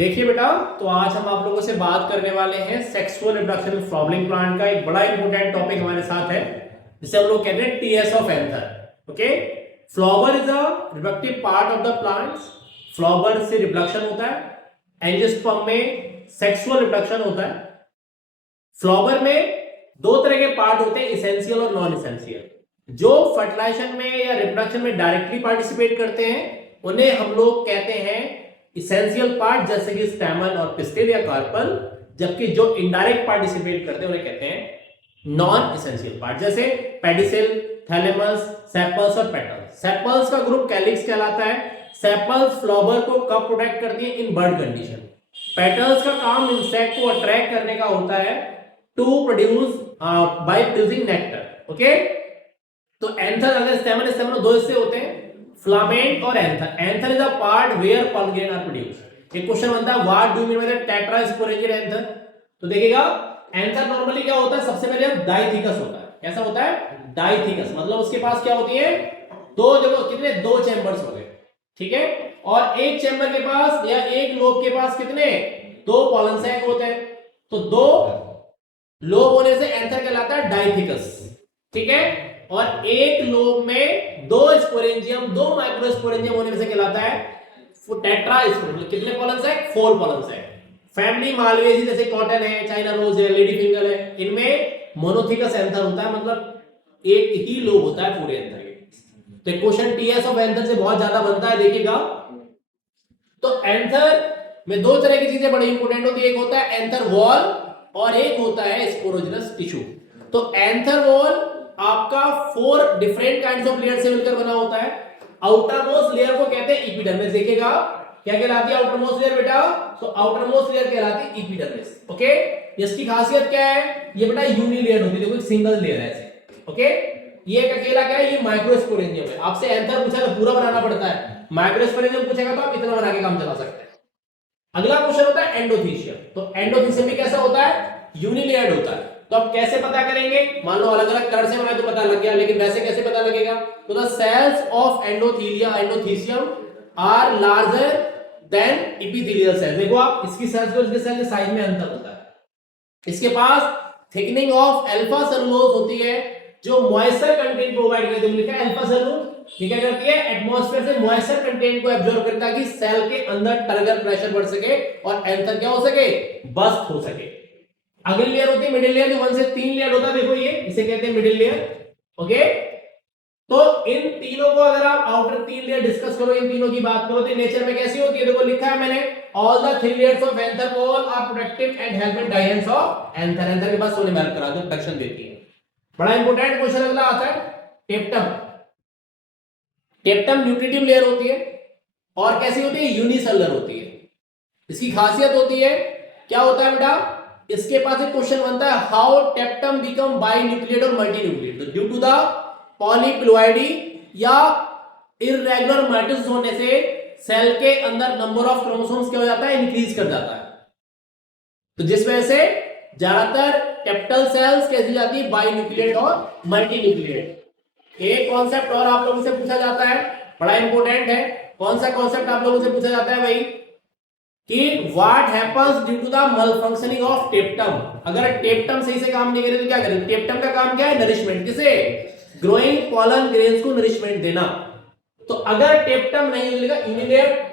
देखिए बेटा, तो आज हम आप लोगों से बात करने वाले हैं सेक्सुअल रिप्रोडक्शन फ्लॉवरिंग प्लांट का। एक बड़ा इंपॉर्टेंट टॉपिक हमारे साथ है जिसे हम लोग कहते हैं TS of anther. Okay, flower is a reproductive part of the plants. Flower से रिप्रोडक्शन होता है। एंजियोस्पर्म में सेक्सुअल रिप्रोडक्शन होता है। फ्लावर में दो तरह के पार्ट होते हैं, एसेंशियल और नॉन एसेंशियल। जो फर्टिलाइजेशन में या रिप्रोडक्शन में डायरेक्टली पार्टिसिपेट करते हैं उन्हें हम लोग कहते हैं इसेंशियल पार्ट, जैसे कि स्टैमन और पिस्टिल या कार्पल। जबकि जो इनडायरेक्ट पार्टिसिपेट करते हैं उन्हें कहते हैं नॉन इसेंशियल पार्ट, जैसे पेडिसिल, थैलेमस, सेपल्स और पेटल्स। सेपल्स का ग्रुप कैलिक्स कहलाता है। सेपल्स फ्लावर को कब प्रोटेक्ट करती है? इन बर्ड कंडीशन। पेटल्स का काम इंसेक्ट को अट्रैक्ट करने का होता है to produce by producing nectar. Okay, तो एंथर, अगर स्टेमन स्टेमन दो हिस्से होते हैं, फिलामेंट और anther. Anther is a part where pollen grain are produced. एक क्वेश्चन बनता है, what do mean by the tetrasporangial anther? तो देखिएगा, एंथर नॉर्मली क्या होता है? सबसे पहले डाइथिकस होता है। कैसा होता है? डाइथिकस। मतलब उसके पास क्या होती है? दो, देखो कितने, दो चैम्बर्स हो गए, ठीक है। और एक चैम्बर के पास या एक लोब के पास कितने? दो पॉलन सैक होते हैं। तो दो लोब होने से एंथर कहलाता है डाइथिकस, ठीक है। और एक लोब में दो स्पोरेंजियम, दो माइक्रोस्पोरेंजियम होने से कहलाता है टेट्रास्पोरेंजियम। कितने pollen sac? 4 pollen sac. Family Malvaceae जैसे कॉटन है, चाइना रोज है, लेडी फिंगर है, इनमें मोनोथिकस एंथर होता है, मतलब एक ही लोब होता है पूरे एंथर के। तो क्वेश्चन टीएस ऑफ एंथर से बहुत ज्यादा बनता है, देखिएगा। तो एंथर में दो तरह की चीजें बड़ी इंपॉर्टेंट होती है। एक होता है एंथर वॉल और एक होता है स्पोरोजिनस टिश्यू। तो एंथर वॉल आपका 4 डिफरेंट काइंड्स ऑफ लेयर से मिलकर बना होता है। आउटर मोस्ट लेयर को कहते हैं एपिडर्मिस। देखिएगा क्या कहलाती है आउटर मोस्ट लेयर बेटा? तो आउटर मोस्ट लेयर कहलाती है एपिडर्मिस। ओके, इसकी खासियत क्या है? ये बेटा यूनि लेयर होती है, देखो एक सिंगल लेयर है ऐसे। ओके, ये एक अकेला क्या है? ये माइक्रोस्पोरेंजियम है। आपसे एंथर पूछा तो पूरा बनाना पड़ता है, माइक्रोस्पोरेंजियम पूछेगा तो आप इतना बना के काम चला सकते हैं। अगला क्वेश्चन होता है एंडोथीशियम। तो एंडोथीशियम भी कैसा होता है? यूनिलेयर्ड होता है। तो अब कैसे पता करेंगे? मान लो अलग अलग कलर से बनाए तो पता लग गया, लेकिन वैसे कैसे पता लगेगा? तो the cells of endothecium are larger than epithelial cells. देखो आप, इसकी सेल्स और इसके सेल के साइज में अंतर होता है। इसके पास थिकनिंग ऑफ अल्फा सेलुलोज होती है जो मॉइस्चर कंटेंट प्रोवाइड करती है। लिखा है अल्फा सेलुलोज, ये क्या करती है? एटमॉस्फेयर से मॉइस्चर कंटेंट को एब्जॉर्ब करता है कि सेल के अंदर टर्गर प्रेशर बढ़ सके और एंथर क्या हो सके? बस्ट हो सके। अगली लेयर होती है मिडिल लेयर, जो 1 से 3 लेयर होता है। देखो ये, इसे कहते हैं मिडिल लेयर। ओके, तो इन तीनों को अगर आप आउटर 3 लेयर डिस्कस करो, इन तीनों की बात करो तो नेचर में कैसी होती है? देखो लिखा है मैंने, all the 3 layers of anther wall are protective and help in digestion of anther. Anther के पास सोने में हेल्प करा दो, प्रोटेक्शन देती है। बड़ा इंपॉर्टेंट क्वेश्चन अगला आता है टेप्टम। टेप्टम न्यूट्रिटिव लेयर होती है और कैसी होती है? यूनिसेलुलर होती है। इसकी खासियत होती है, क्या होता है बेटा? इसके पास एक क्वेश्चन बनता है, हाउ टेप्टम बिकम बाइन्यूक्लिएट और मल्टीन्यूक्लिएट। तो ड्यू टू द पॉलीप्लॉइडी या इररेगुलर माइटोसिस होने से सेल के अंदर नंबर ऑफ क्रोमोसोम्स क्या हो जाता है? इंक्रीज कर जाता है। तो जिस वजह से ज्यादातर टेप्टल सेल्स कैसी जाती है? बाइन्यूक्लिएट और मल्टीन्यूक्लिएट। एक कॉन्सेप्ट और आप लोगों से पूछा जाता है, बड़ा इंपॉर्टेंट है। कौन सा कॉन्सेप्ट आप लोगों से पूछा जाता है भाई? कि what happens due to the malfunctioning of tapetum. अगर टेप्टम सही से काम नहीं करे तो क्या करें? टेप्टम का काम क्या है? नरिशमेंट। किसे? ग्रोइंग पॉलन ग्रेन्स को नरिशमेंट देना। तो अगर टेप्टम नहीं मिलेगा,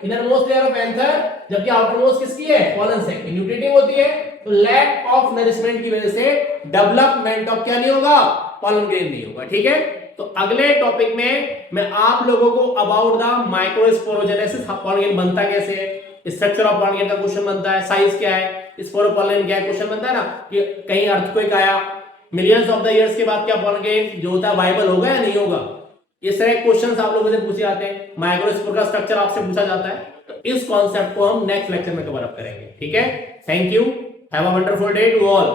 inner most layer of anther, जबकि आउटर मोस्ट किसकी है? पॉलन सैक, न्यूट्रिटिव होती है। तो लैक ऑफ नरिशमेंट की वजह से डेवलपमेंट ऑफ क्या नहीं होगा? पॉलन ग्रेन नहीं होगा, ठीक है। तो अगले टॉपिक में मैं आप लोगों को about the microsporogenesis, pollen grain बनता कैसे है, स्ट्रक्चर ऑफ पॉलन ग्रेन का क्वेश्चन बनता है, साइज क्या है, स्पोरोपोलन क्या है, क्वेश्चन बनता है ना कि कहीं अर्थक्वेक आया मिलियंस ऑफ द इयर्स के बाद क्या पॉलन ग्रेन जो होता है वाइबल होगा या नहीं होगा। इस तरह के क्वेश्चंस आप लोगों से पूछे जाते हैं। माइक्रोस्पोर का स्ट्रक्चर आपसे पूछा जाता है। तो इस कॉन्सेप्ट को हम नेक्स्ट लेक्चर में कवर अप करेंगे, ठीक है। Thank you, have a wonderful day to all.